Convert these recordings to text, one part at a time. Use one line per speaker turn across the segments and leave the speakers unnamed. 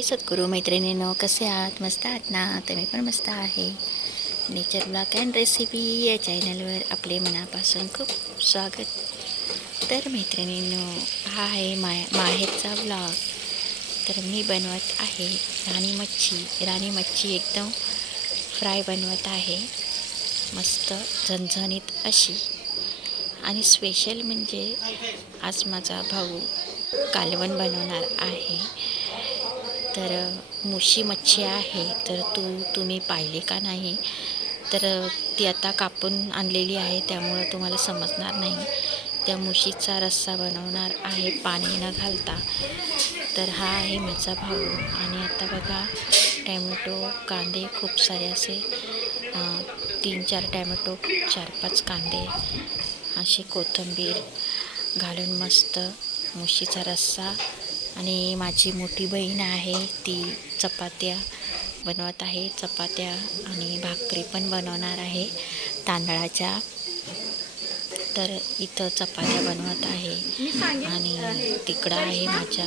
जय सद्गुरू मैत्रिणीनं कसे आहात? मस्त आहात ना? तुम्ही पण मस्त आहे. नेचर ब्लॉक अँड रेसिपी या चॅनलवर आपले मनापासून खूप स्वागत. तर मैत्रिणींनो हा आहे मा माहेरचा ब्लॉग तर मी बनवत आहे राणी मच्छी. राणी मच्छी एकदम फ्राय बनवत आहे. मस्त झणझणीत अशी. आणि स्पेशल म्हणजे आज माझा भाऊ कालवण बनवणार आहे. तर मुशी मच्छी आहे तर तू तुम्ही पाहिली का नाही? तर ती आता कापून आणलेली आहे त्यामुळं तुम्हाला समजणार नाही. त्या मुशीचा रस्सा बनवणार आहे पाणी न घालता. तर हा आहे माझा भाऊ. आणि आता बघा टॅमॅटो कांदे खूप सारे असे तीन चार टॅमॅटो चार पाच कांदे अशी कोथिंबीर घालून मस्त मुशीचा रस्सा आणि माझी मोठी बहीण आहे ती चपात्या बनवत आहे. चपात्या आणि भाकरी पण बनवणार आहे. तांदळाच्या. तर इथं चपात्या बनवत आहे. आणि तिकडं आहे माझ्या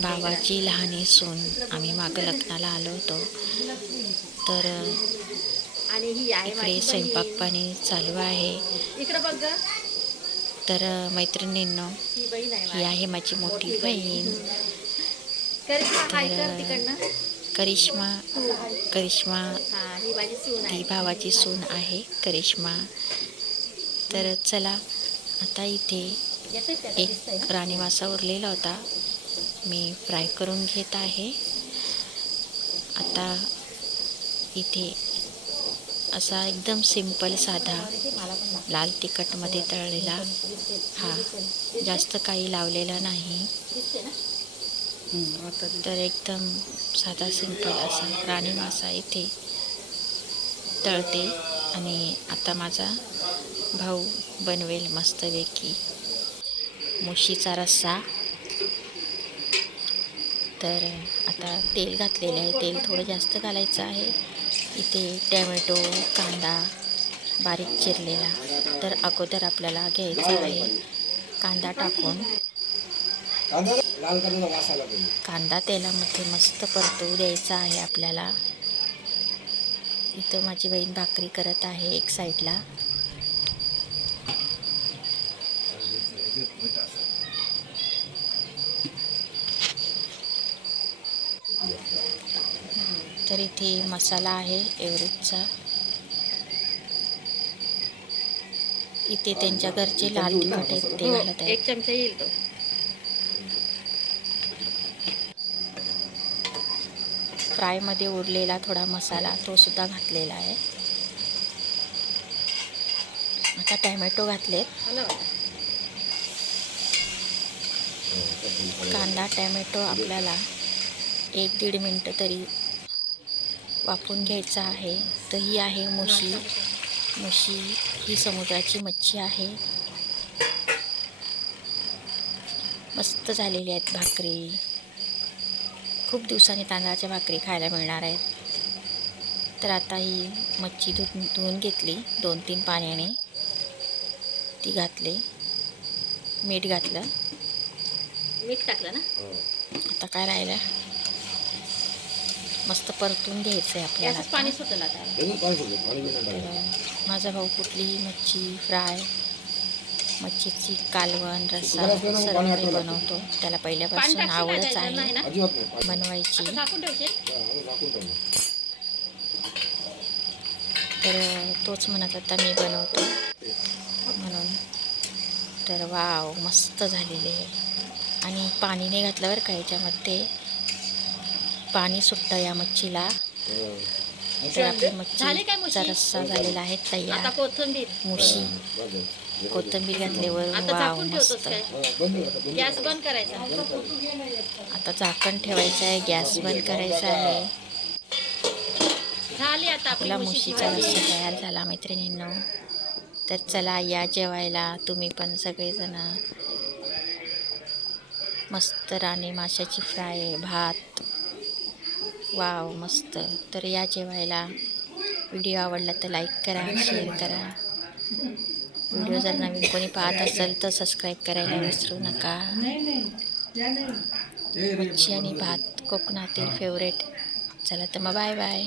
भावाची लहानी सून. आम्ही मागं लग्नाला आलो होतो. तर
ही
इकडे स्वयंपाक. पाणी चालू आहे.
इकडं बघ ग.
तर मैत्रिणींनो
ही आहे माझी.
मोठी बहीण
करिश्मा
तर- करिश्मा करिश्मा
हा
भावाची सून आहे करिश्मा तर चला आता इथे एक
ना?
राणी मासा उरलेला होता मी फ्राय करून घेत आहे आता इथे असा एकदम सिंपल साधा. लाल तिखटमध्ये तळलेला. हा. जास्त काही लावलेला नाही तर एकदम साधा सिंपल असा राणी मासा इथे तळते आणि आता माझा भाऊ बनवेल मस्तपैकी मुशीचा रस्सा तर आता तेल घातलेलं आहे तेल थोडं जास्त घालायचं आहे इथे टॅमॅटो कांदा बारीक चिरलेला. तर अगोदर आपल्याला घ्यायचा आहे कांदा टाकून.
कांदा
तेलामध्ये मस्त परतवू द्यायचा आहे आपल्याला. इथं माझी बहीण भाकरी करत आहे एक साईडला. तर इथे मसाला आहे एव्हरेजचा इथे त्यांच्या घरचे लाल तिखट आहेत ते
हो,
घालत आहेत.
एक चमचा येईल तो.
फ्रायमध्ये उरलेला थोडा मसाला तो सुद्धा घातलेला आहे. आता टॅमॅटो घातलेत.
हॅलो.
कांदा टॅमॅटो आपल्याला एक दीड मिनटं तरी वापरून घ्यायचा आहे. तर ही आहे मुशी मुशी ही समुद्राची मच्छी आहे. मस्त झालेली आहेत भाकरी. खूप दिवसांनी तांदळाच्या भाकरी खायला मिळणार आहेत. तर आता ही मच्छी धु धुवून घेतली दोन तीन पाण्याने. ती घातली. मीठ घातलं.
मीठ टाकलं ना?
आता काय राहिलं? मस्त परतून घ्यायचं आहे आपल्याला
पाणी सुटलं आता.
तर माझा भाऊ कुठलीही मच्छी फ्राय मच्छीची कालवण रस्सा सर्व
आटवलं.
बनवतो. त्याला पहिल्यापासून आवडच आहे. बनवायची.
आता
हा, आता.
तर तोच म्हणत होता मी बनवतो. म्हणून तर वाव मस्त झालेले. आहे आणि पाणी नाही घातलं बरं का याच्यामध्ये. पाणी सुटतं या मच्छीला.
हा.
तर आपली
झाली काय
मच्छीचा? रस्सा झालेला आहे
आता
तयार
कोथिंबीर.
मुशी.
बरं.
कोथिंबीर घातल्यावर
आता
वाव
झाकून ठेवतोस
मस्त.
काय?
बंद कर आता, बंद
गॅस
कर.
बंद करायचा.
आता झाकण ठेवायचं आहे गॅस बंद करायचा आहे.
झाली आता आपली मुशीची.
रस्सा तयार झाला मैत्रिणींनो. तर चला या जेवायला तुम्ही पण सगळेजण. मस्त राणी माशाची फ्राय भात वाव मस्त. तर या जेवायला. व्हिडिओ आवडला तर लाईक करा शेअर करा. व्हिडिओ जर नवीन कोणी पाहत असेल तर सबस्क्राईब करायला विसरू नका. मच्छी आणि भात कोकणातील फेवरेट चला तर मग बाय बाय